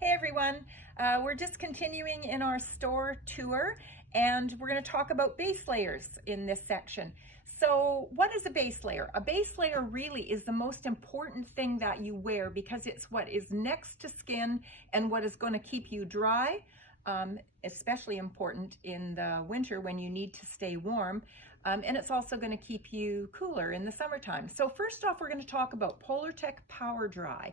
Hey everyone, we're just continuing in our store tour and we're going to talk about base layers in this section. So what is a base layer? A base layer really is the most important thing that you wear because it's what is next to skin and what is going to keep you dry, especially important in the winter when you need to stay warm. And it's also going to keep you cooler in the summertime. So first off, we're going to talk about Polartech Power Dry.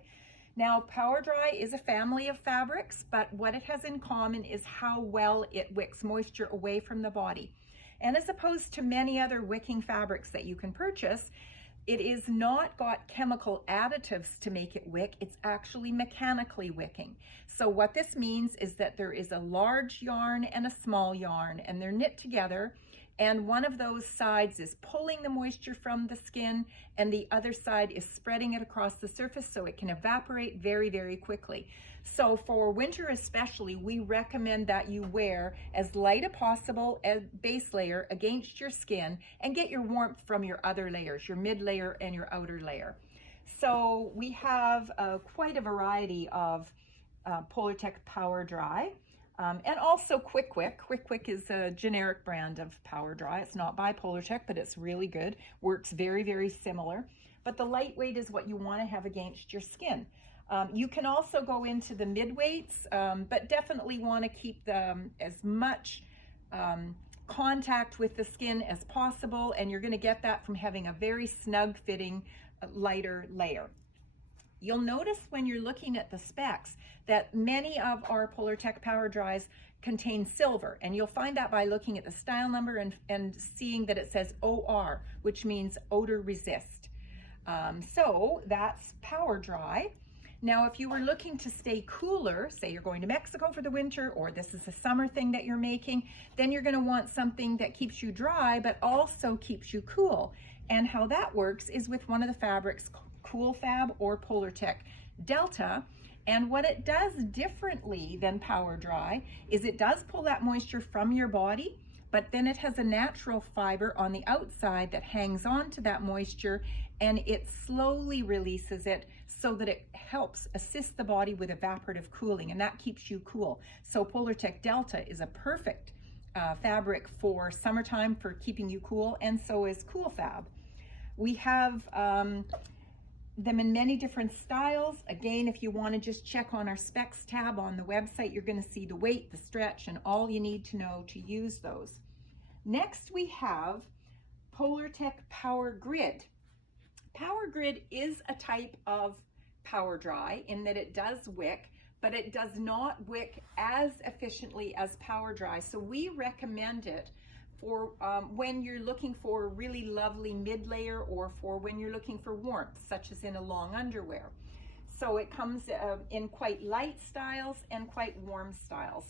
Now, Power Dry is a family of fabrics, but what it has in common is how well it wicks moisture away from the body. And as opposed to many other wicking fabrics that you can purchase, it is not got chemical additives to make it wick, it's actually mechanically wicking. So what this means is that there is a large yarn and a small yarn, and they're knit together, and one of those sides is pulling the moisture from the skin and the other side is spreading it across the surface so it can evaporate very, very quickly. So for winter especially, we recommend that you wear as light as possible a base layer against your skin and get your warmth from your other layers, your mid layer and your outer layer. So we have quite a variety of Polartech Power Dry. And also Quick Wick. Quick Wick is a generic brand of Power Dry. It's not by Polartech, but it's really good. Works very, very similar. But the lightweight is what you want to have against your skin. You can also go into the mid-weights, but definitely want to keep them as much contact with the skin as possible. And you're going to get that from having a very snug fitting, lighter layer. You'll notice when you're looking at the specs that many of our Polartech Power Dries contain silver, and you'll find that by looking at the style number and seeing that it says OR, which means odor resist. So that's Power Dry. Now, if you were looking to stay cooler, say you're going to Mexico for the winter, or this is a summer thing that you're making, then you're going to want something that keeps you dry, but also keeps you cool. And how that works is with one of the fabrics, Cool Fab or Polartech Delta. And what it does differently than Power Dry is it does pull that moisture from your body, but then it has a natural fiber on the outside that hangs on to that moisture, and it slowly releases it so that it helps assist the body with evaporative cooling, and that keeps you cool. So Polartech Delta is a perfect fabric for summertime for keeping you cool, and so is Cool Fab. We have them in many different styles. Again, if you want to just check on our specs tab on the website, you're going to see the weight, the stretch, and all you need to know to use those. Next, we have Polartech Power Grid. Power Grid is a type of Power Dry in that it does wick, but it does not wick as efficiently as Power Dry. So we recommend it for when you're looking for a really lovely mid layer, or for when you're looking for warmth, such as in a long underwear. So it comes in quite light styles and quite warm styles.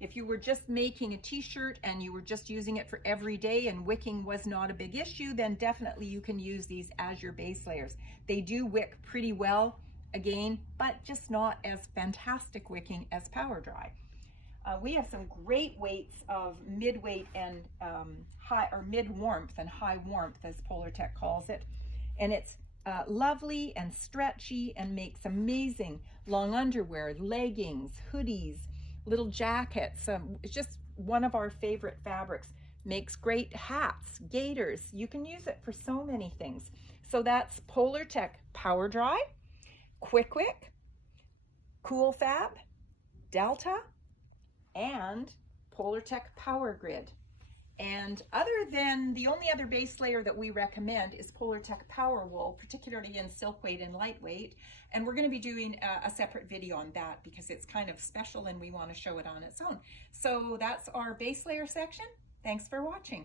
If you were just making a t-shirt and you were just using it for every day and wicking was not a big issue, then definitely you can use these as your base layers. They do wick pretty well, again, but just not as fantastic wicking as Power Dry. We have some great weights of mid-weight and high, or mid-warmth and high warmth, as Polartech calls it. And it's lovely and stretchy and makes amazing long underwear, leggings, hoodies, little jackets. It's just one of our favorite fabrics. Makes great hats, gaiters. You can use it for so many things. So that's Polartech Power Dry, Quick Wick, Cool Fab, Delta, and Polartech Power Grid. And other than, the only other base layer that we recommend is Polartech Power Wool, particularly in silk weight and lightweight. And we're going to be doing a separate video on that because it's kind of special and we want to show it on its own. So that's our base layer section. Thanks for watching.